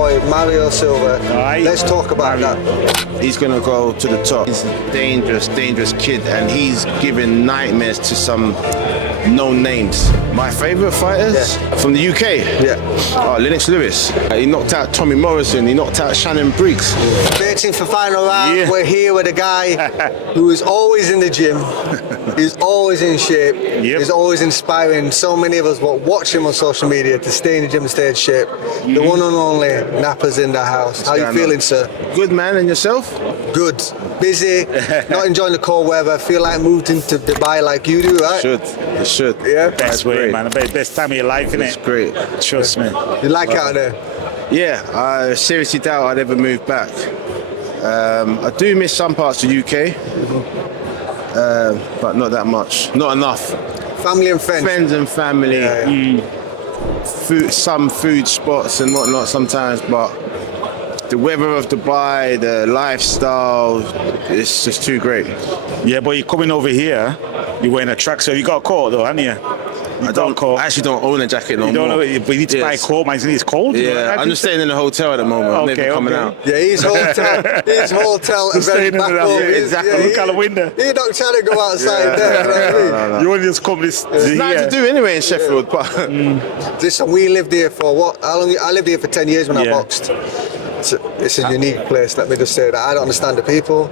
boy Mario Silva. Let's talk about that. He's going to go to the top. He's a dangerous, dangerous kid, and he's giving nightmares to some known names. My favourite fighters from the UK? Lennox Lewis. He knocked out Tommy Morrison, he knocked out Shannon Briggs. Waiting for final round. We're here with a guy who is always in the gym. He's always in shape. He's always inspiring so many of us what watch him on social media to stay in the gym and stay in shape. The one and only Napper's in the house. How you feeling, sir? Good, man. And yourself? Good. Busy. Not enjoying the cold weather. Feel like moved into Dubai like you do, right? It should. Yeah. Best way, man. Best time of your life, innit? It's great. Trust me. You like out there? Yeah. I seriously doubt I'd ever move back. I do miss some parts of the UK, but not that much. Not enough. Family and friends. Friends and family. Food, some food spots and whatnot sometimes, but the weather of Dubai, the lifestyle, it's just too great. Yeah, but you're coming over here, you're wearing a tracksuit. You got a coat though, haven't you? I actually don't own a jacket no more. You don't know, but you need to buy a coat, man. It's cold. Yeah, I'm just staying in a hotel at the moment. I'm never coming out. Yeah, his hotel is very back home. Exactly. Look out the window. You're not trying to go outside there. No. You want to just come this It's nice to do anyway in Sheffield, but listen, we lived here for what? How long? I lived here for 10 years when I boxed. It's a unique place. Let me just say that. I don't understand the people.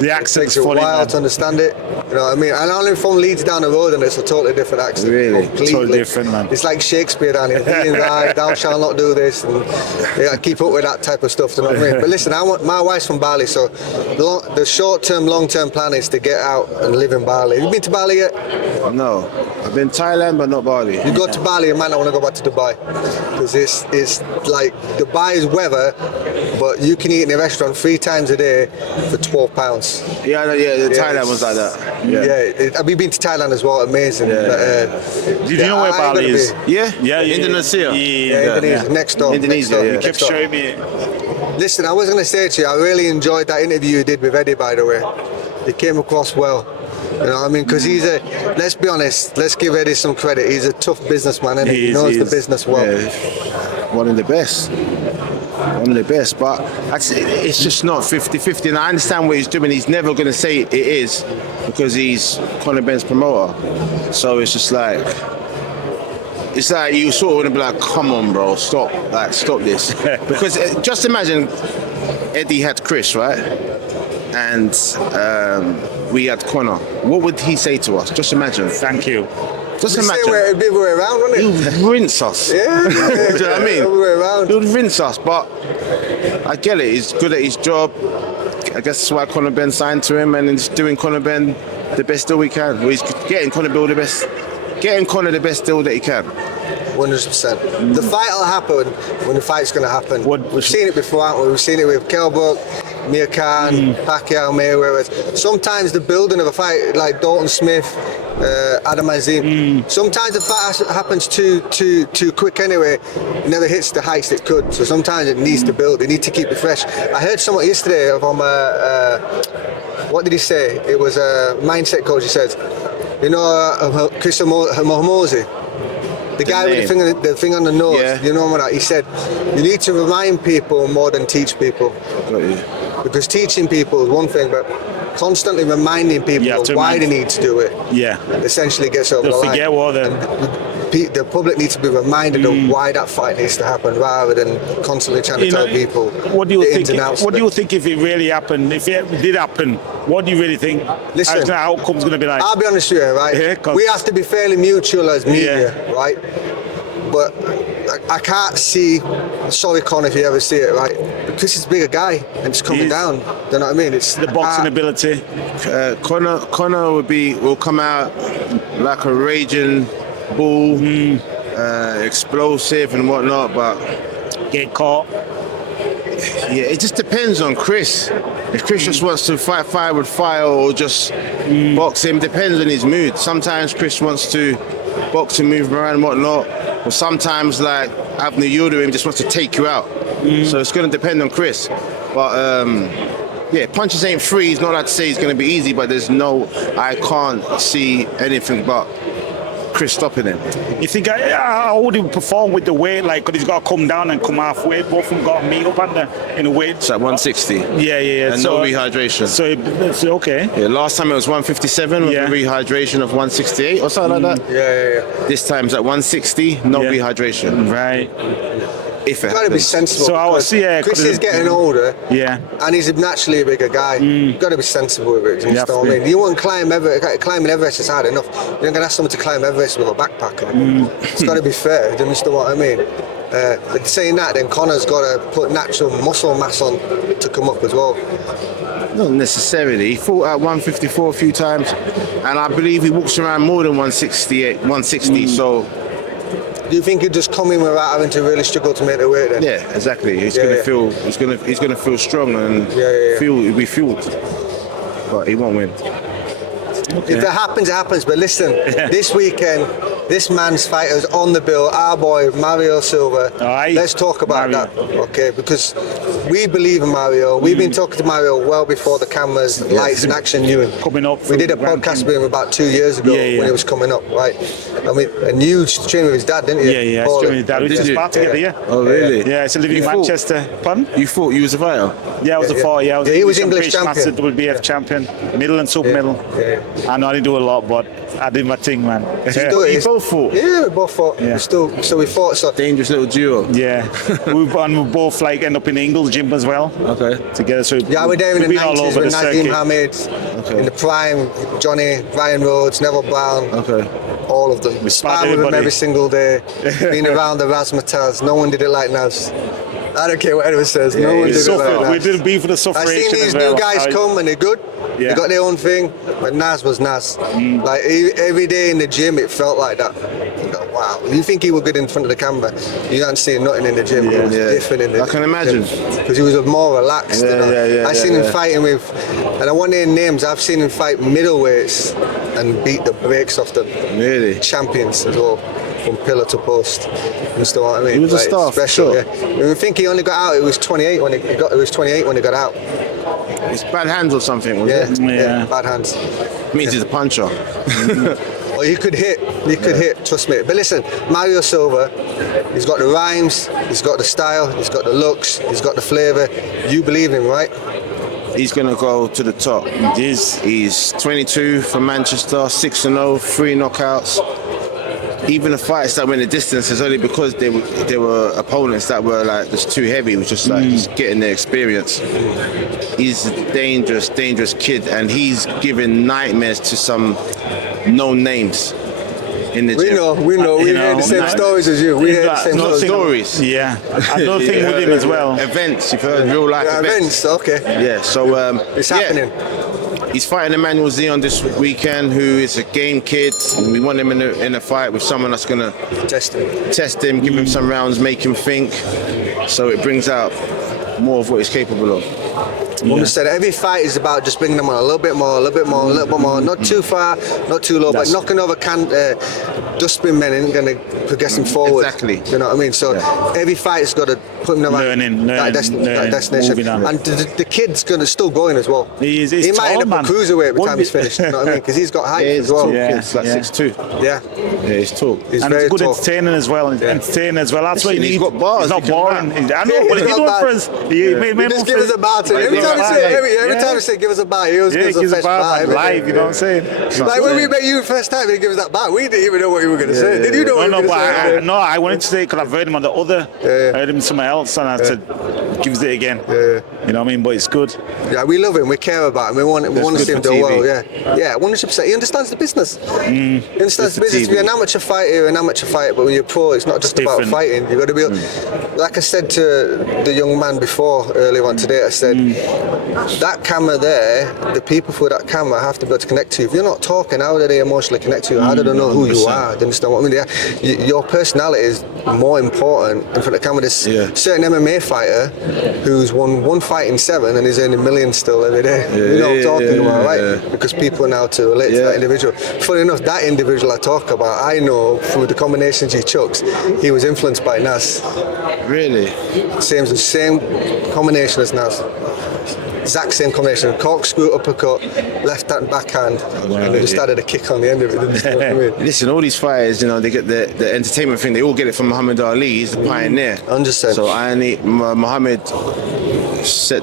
The accent's funny. It takes a funny, while to understand it. You know what I mean? And I'm from Leeds down the road, and it's a totally different accent. Really? Completely. Totally different, man. It's like Shakespeare down here. Thee and thy, thou shalt not do this. And you gotta keep up with that type of stuff. You know what I mean? But listen, my wife's from Bali, so the short-term, long-term plan is to get out and live in Bali. Have you been to Bali yet? no. I've been Thailand, but not Bali. You go to Bali, you might not want to go back to Dubai, because it's like Dubai's weather, but you can eat in a restaurant 3 times a day for £12. Yeah, Thailand was like that. Have you been to Thailand as well? Amazing. Did you know where Bali is? Yeah? Yeah. Indonesia. Indonesia. Next door. Indonesia, You kept showing me it. Listen, I was going to say to you, I really enjoyed that interview you did with Eddie, by the way. It came across well. You know what I mean? Because let's be honest, let's give Eddie some credit. He's a tough businessman, and he knows the business well. Yeah. One of the best. But it's just not 50-50. And I understand what he's doing. He's never going to say it is, because he's Conor Benn's promoter. So it's just like, you sort of want to be like, come on, bro, stop this. Because just imagine Eddie had Chris, right? And we had Conor. What would he say to us? Just imagine. Thank you. Just imagine. It'd be the way around, wouldn't it? He would rinse us. Yeah. Do you know what I mean? The way around. He would rinse us, but I get it. He's good at his job. I guess that's why Conor Benn signed to him, and he's doing Conor Benn the best deal he can. Well, he's getting Conor the best deal that he can. 100%. The fight will happen when the fight's going to happen. We've seen it before, haven't we? We've seen it with Kell Brook, Mir Khan, Pacquiao, Mayweather. Sometimes the building of a fight, like Dalton Smith, Adam Azim, sometimes the fight happens too quick anyway. It never hits the heights it could. So sometimes it needs to build. They need to keep it fresh. I heard someone yesterday from what did he say? It was a mindset coach. He said, Chris Mohamosi, the guy with the thing on the nose, you know what? He said, you need to remind people more than teach people. Because teaching people is one thing, but constantly reminding people of why they need to do it. Essentially gets over the line. Forget what the public needs to be reminded of why that fight needs to happen, rather than constantly trying to tell people what do you the think? ins and outs. What do you think if it really happened? If it did happen, what do you really think? Listen, the outcome's going to be like? I'll be honest with you, right? We have to be fairly mutual as media, right? But I can't see. Sorry, Conor, if you ever see it, right? Because he's a bigger guy and it's coming down. You know what I mean? It's the boxing ability. Conor will come out like a raging bull, explosive and whatnot, but get caught. Yeah, it just depends on Chris. If Chris just wants to fight fire with fire or just box him, depends on his mood. Sometimes Chris wants to box and move around and whatnot, or sometimes like Avner Yildirim just wants to take you out. So it's going to depend on Chris. But punches ain't free. He's not allowed to say it's going to be easy, but I can't see anything but Chris stopping him. You think how would he perform with the weight? Like, because he's got to come down and come halfway. Both of them got to meet up in the weight. It's at 160. Yeah. And no rehydration. So it's okay. Yeah, last time it was 157 with a rehydration of 168 or something like that. Yeah. This time's at 160, no rehydration. Right. If it Got to be sensible. So I was, Chris is getting older. Yeah. And he's naturally a bigger guy. You've got to be sensible with it. You know what I mean? You won't climbing Everest is hard enough. You're not going to ask someone to climb Everest with a backpack. It's got to be fair. Do you understand what I mean? But saying that, then Connor's got to put natural muscle mass on to come up as well. Not necessarily. He fought at 154 a few times, and I believe he walks around more than 160. So. Do you think he'd just come in without having to really struggle to make the weight then? Yeah, exactly. He's gonna feel strong and he'll be fueled, but he won't win. Okay. If it happens, it happens. But listen, this weekend, this man's fighter is on the bill. Our boy Mario Silva. Let's talk about that, okay? Because we believe in Mario. We've been talking to Mario well before the cameras, lights, and action knew him. Coming up. We did a podcast with him about 2 years ago when he was coming up, right? I mean, and you trained with his dad, didn't you? Yeah. Trained with his dad. We just sparred together, yeah. Oh, really? Yeah, it's living in Manchester. Pardon? You thought you was a fighter? Yeah, I was a fighter. Yeah, he was English champion. Master WBF champion, middle and super middle. I know I didn't do a lot, but I did my thing, man. You both fought? Yeah, we both fought. Yeah. We fought. So dangerous little duo. Yeah, we both like end up in the Ingles gym as well. Okay. Together, so we're there in the 90s with Nadim Hamid, in the prime, Johnny, Ryan Rhodes, Neville Brown. Okay. All of them. We sparred with them every single day. Been around the razzmatazz. No one did it like Naz. I don't care what anyone says. No one did it like Naz. We did beef for the suffrage. I've seen these new guys come and they're good. They got their own thing, but Naz was Naz. Like every day in the gym, it felt like that. Wow, you think he was good in front of the camera? You aren't seeing nothing in the gym. It was different in the I can imagine because he was more relaxed. I seen him fighting with, and I want their names. I've seen him fight middleweights and beat the brakes off them. Really, champions as well. From pillar to post, you know what I mean? He was a star, special. Sure. I think he only got out. It was 28 when he got. It was 28 when he got out. It's bad hands or something, was it? Yeah, bad hands. Means he's a puncher. Well, he could hit. He could hit. Trust me. But listen, Mario Silva, he's got the rhymes, he's got the style, he's got the looks, he's got the flavour. You believe him, right? He's going to go to the top. He's 22 from Manchester, 6-0, 3 knockouts. Even the fights that went the distance is only because they were opponents that were like just too heavy. It was just like just getting their experience. He's a dangerous kid, and he's giving nightmares to some known names in the gym. We know. We hear the same stories as you. We hear the same stories. Yeah, another thing with him as well. Events. You've heard real life events. Okay. Yeah. So it's happening. He's fighting Emmanuel Zion this weekend, who is a game kid. We want him in a fight with someone that's going to test him, give him some rounds, make him think. So it brings out more of what he's capable of. Mum said every fight is about just bringing them on a little bit more, not too far, not too low, but knocking over dustbin men isn't going to progress him forward. Exactly. You know what I mean? So every fight's got to put him in that destination. And the kid's still going as well. He's he might end up a cruiserweight by the time he's finished. You know what I mean? Because he's got height as well. It's like 6'2". Yeah, he's tall. He's and very he's good tall. Entertaining as well. That's what he needs. He's got bars. He's not boring. I know, but he's doing for us. He just give us a bar to every time we say give us a bar, he always gives us a fresh bar. Live, you know what I'm saying? Like when we met you the first time, he gave us that bar. We didn't even know what you were going to say. Did you know what you were going to say? No, I wanted to say because I've heard him on the other. I heard him somewhere else, and I said, "Give us it again." You know what I mean? But it's good. Yeah, we love him. We care about him. We want to see him do well. Yeah, 100%. He understands the business. He understands the business. If you're an amateur fighter, you're an amateur fighter. But when you're pro, it's not just about fighting. You've got to be. Like I said to the young man before earlier on today, I said that camera there, the people for that camera have to be able to connect to you. If you're not talking, how do they emotionally connect to you? How do they know who you are? Do you understand what I mean? Your personality is more important in front of the camera. There's certain MMA fighter who's won one fight in 7 and is earning millions still every day. You know what I'm talking about, right? Because people are now to relate to that individual. Funny enough, that individual I talk about, I know through the combinations he chucks, he was influenced by Nas. Really? Same combination as Nas. exact same combination. Corkscrew, uppercut, left hand, backhand, and they just added a kick on the end of it. Didn't they? You know what I mean? Listen, all these fighters, they get the entertainment thing. They all get it from Muhammad Ali. He's the pioneer. 100%. So Muhammad set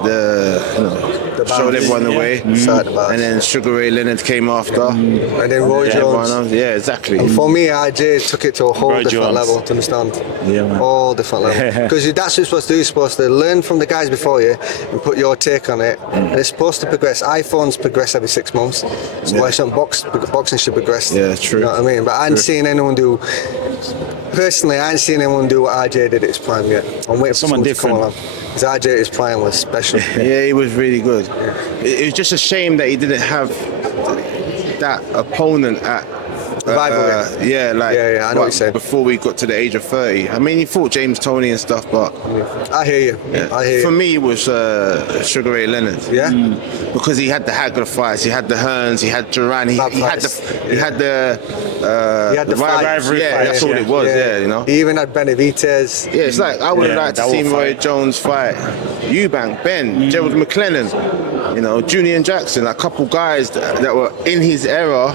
showed everyone the way. And then Sugar Ray Leonard came after. And then Roy Jones. Yeah, exactly. And for me, RJ took it to a whole Roy different Jones. level, to understand. Yeah, man. All different level. Because that's what you're supposed to do. You're supposed to learn from the guys before you and put your take on it. And it's supposed to progress. iPhones progress every 6 months. So why shouldn't boxing should progress? Yeah, true. You know what I mean? But I hadn't seen anyone do... Personally, I ain't seen anyone do what RJ did at his prime yet. I'm waiting for someone to come along. Because RJ at his prime was special. Yeah, he was really good. It was just a shame that he didn't have that opponent at Rivalry. I know what you're saying. Before we got to the age of 30. I mean, he fought James Toney and stuff, but I hear you. Yeah. I hear you. For me, it was Sugar Ray Leonard. Yeah. Because he had the Hagler fights, he had the Hearns, he had Duran, he had the rivalry. Yeah, that's all it was. Yeah, He even had Benavidez. Yeah, it's like I would have liked to see Roy Jones fight Eubanks, Ben, Gerald McLennan, Julian Jackson, a couple guys that were in his era.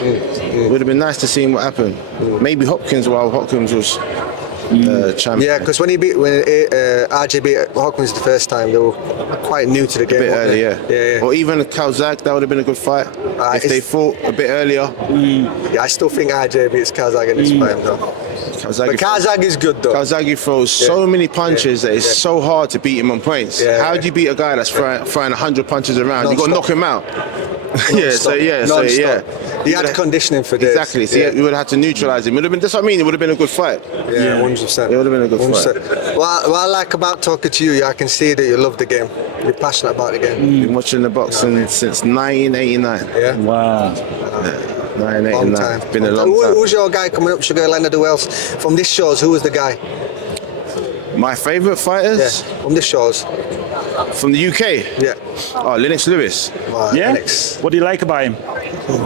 Would have been nice to see what happened. Maybe Hopkins, while Hopkins was champion. Yeah, because when RJ beat Hopkins the first time, they were quite new to the game. A bit early, yeah. Or even Kazak, that would have been a good fight if they fought a bit earlier. Yeah, I still think RJ beats Kazak in his prime though. But Kazak is good though. Kazak throws so many punches that it's so hard to beat him on points. How do you beat a guy that's throwing 100 punches around? You got to knock him out. He had conditioning for days. Exactly. So you would have had to neutralize him. That's what I mean. It would have been a good fight. Yeah, 100%. It would have been a good 100%. fight. What I like about talking to you, I can see that you love the game. You're passionate about the game. Been watching the boxing since 1989. Yeah. Wow. 1989. Long time. It's been a long time. Who's your guy coming up, Sugar Leonard? Who else? From this shows, who was the guy? My favourite fighters? From this shows. From the UK? Yeah. Oh, Lennox Lewis. Wow, Yeah. Lennox. What do you like about him?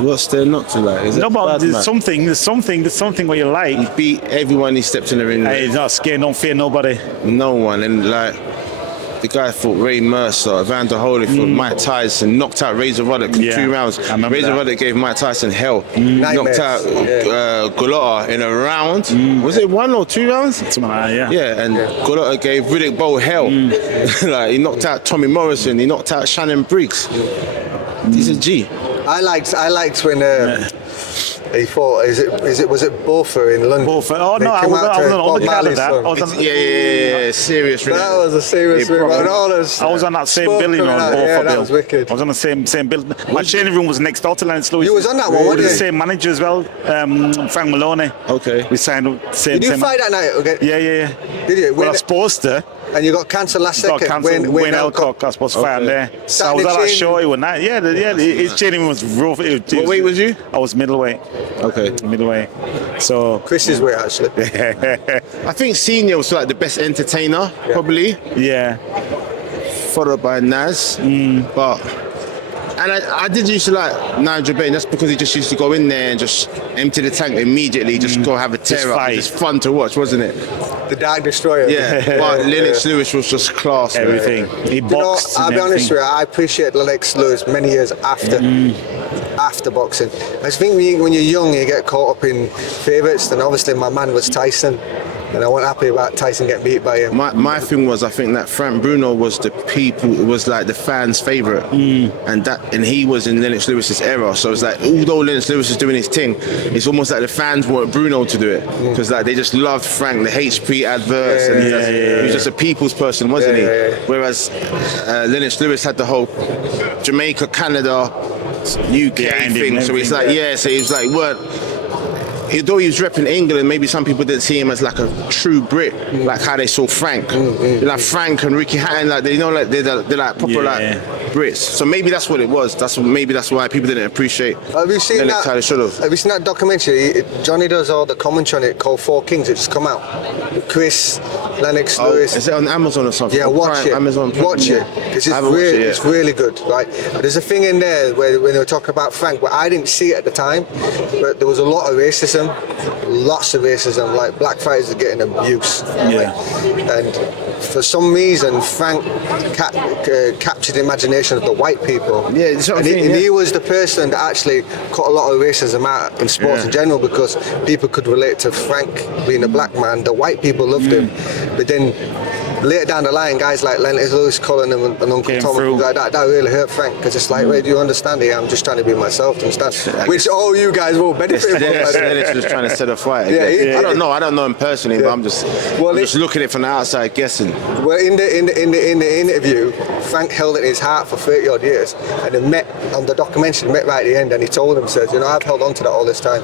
What's there not to like? No, but there's something what you like. He beat everyone he stepped in the ring with. He's not scared, don't fear nobody. No one. And the guy fought Ray Mercer, Evander Holyfield, Mike Tyson, knocked out Razor Ruddock in 2 rounds. Razor Ruddock gave Mike Tyson hell. Knocked out Golota in a round. Was it 1 or 2 rounds? Something like that, Yeah, and Golota gave Riddick Bowe hell. He knocked out Tommy Morrison. He knocked out Shannon Briggs. He's a G. I liked when he fought. Was it Beaufort in London? Beaufort. Oh no, I was on the card of that. Yeah, serious. That was a serious ring. I was on that same building on Beaufort. Yeah, that was wicked. I was on the same building. My training room was next door to Lennox Lewis. You was on that one, We weren't were the you? same manager as well, Frank Maloney. Okay. We signed up same. Did you fight that night? Okay. Yeah. Did you? Well, I was supposed to. And you got cancelled last second. Got cancelled. Wayne Elcock, I was supposed to fight there. So I was at that show. It was nice. Yeah. His training room was rough. What weight was you? I was middleweight. Okay. Middleweight. So Chris's weight actually. I think Senior was like the best entertainer, probably. Yeah. Followed by Naz. And I did used to like Nigel Bain just because he just used to go in there and just empty the tank immediately, just go have a tear up. It's fun to watch, wasn't it? The Dark Destroyer. Yeah, but Lennox Lewis was just class. Everything. He boxed. I'll be honest with you, I appreciate Lennox Lewis many years after boxing. I just think when you're young, you get caught up in favourites, and obviously my man was Tyson. And I wasn't happy about Tyson getting beat by him. My thing was, I think that Frank Bruno was it was like the fans' favourite, and he was in Lennox Lewis's era. So it's like, although Lennox Lewis is doing his thing, it's almost like the fans want Bruno to do it because like they just loved Frank, the HP adverts, and he was just a people's person, wasn't he? Whereas Lennox Lewis had the whole Jamaica, Canada, UK thing. So it's like so he was like although he was repping England, maybe some people didn't see him as like a true Brit, like how they saw Frank. Like Frank and Ricky Hatton, like they're like proper like Brits. So maybe that's what it was. Maybe that's why people didn't appreciate. Have you seen Lennox how they should have. Have you seen that documentary? Johnny does all the commentary on it called Four Kings. It's just come out. Chris, Lennox Lewis. Is it on Amazon or something? Yeah, watch it. Amazon. Watch it. Because it's really good, right? But there's a thing in there when they were talking about Frank, where I didn't see it at the time, but there was a lot of racism, lots of racism. Like black fighters are getting abuse, and for some reason, Frank captured the imagination of the white people. Yeah, that's what I'm saying, and yeah. he was the person that actually cut a lot of racism out in sports in general, because people could relate to Frank being a black man. The white people loved him, but then later down the line, guys like Lennox Lewis calling him and Uncle Tom and things like that really hurt Frank, because it's like, wait, do you understand it? I'm just trying to be myself, understand? Which all you guys will benefit from. Lennox was trying to set a fight. I don't know him personally, but I'm just looking at it from the outside, guessing. Well, in the interview, Frank held it in his heart for 30 odd years, and they met on the documentary. They met right at the end, and he told him, says, I've held on to that all this time.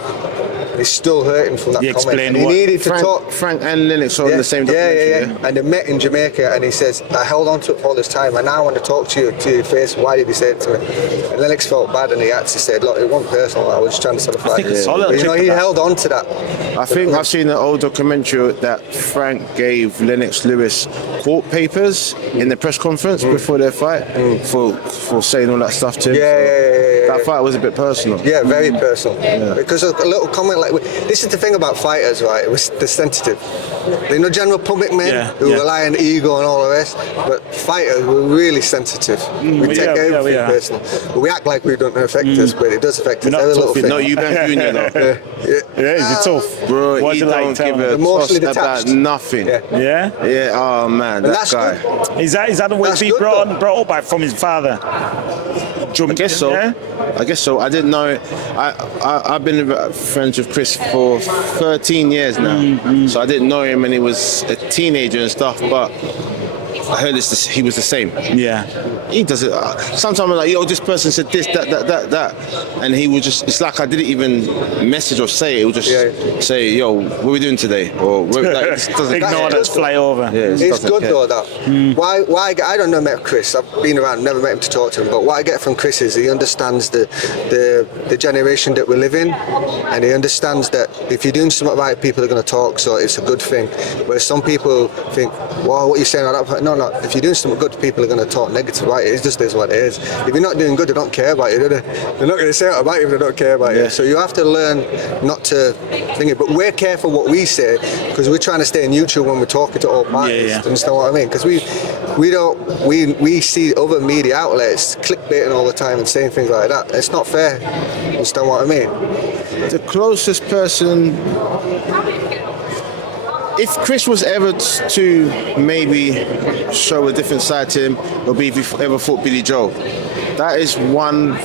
He's still hurting from that comment. And he needed to talk. Frank and Lennox saw the same documentary. Yeah. And they met in Jamaica, and he says, I held on to it for all this time, and now I want to talk to your face. Why did he say it to me? And Lennox felt bad, and he actually said, look, it wasn't personal. I was just trying to sort of fight. He held on to that. I think I've seen an old documentary that Frank gave Lennox Lewis court papers in the press conference before their fight for saying all that stuff to him. That fight was a bit personal. Yeah, very personal. Because a little comment like this is the thing about fighters, right? They're sensitive. General public men who rely on ego and all the rest, but fighters we're really sensitive. We take everything personal. But we act like we don't affect us, but it does affect us. Every little thing. No, Eubanks Junior though. Is it tough? Bro, he don't give a toss about nothing. Yeah. Oh man, that guy. Good. Is that the way to be brought up from his father? I guess so. Yeah? I guess so. I didn't know. I've been friends with Chris for 13 years now, so I didn't know him when he was a teenager and stuff. But I heard he was the same. Yeah. He does it. Sometimes I'm like, yo, this person said this, that, and he would just. It's like I didn't even message or say it. He would just say, yo, what are we doing today? Or ignore that, fly over. Yeah, it's good though that. Why I don't know met Chris. I've been around, never met him to talk to him. But what I get from Chris is he understands the generation that we live in, and he understands that if you're doing something right, people are going to talk. So it's a good thing. Whereas some people think, well, what you're saying like that. No. If you're doing something good, people are going to talk negative about it. It just is what it is. If you're not doing good, they don't care about you, do they? They're not going to say it about you if they don't care about you. So you have to learn not to think it. But we're careful what we say, because we're trying to stay neutral when we're talking to all parties. Do you understand what I mean? Because we see other media outlets clickbaiting all the time and saying things like that. It's not fair. You understand what I mean? The closest person. If Chris was ever to maybe show a different side to him, it'll be if he ever fought Billy Joe. That is one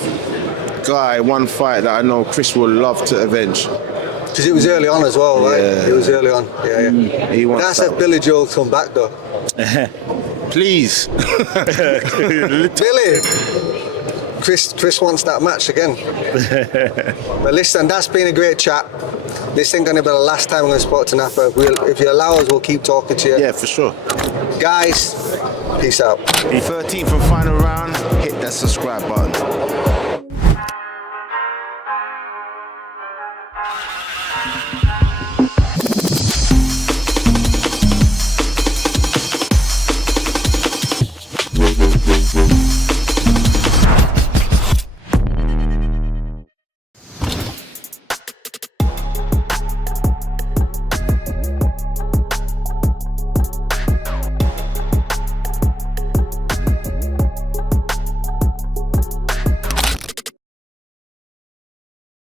guy, one fight that I know Chris will love to avenge. Because it was early on as well, right? It was early on. He wants That's if Billy Joe come back though. Please. Billy! Chris wants that match again. But listen, that's been a great chat. This ain't going to be the last time I'm going to speak to Napa. If you allow us, we'll keep talking to you. Yeah, for sure. Guys, peace out. 13th and final round, hit that subscribe button.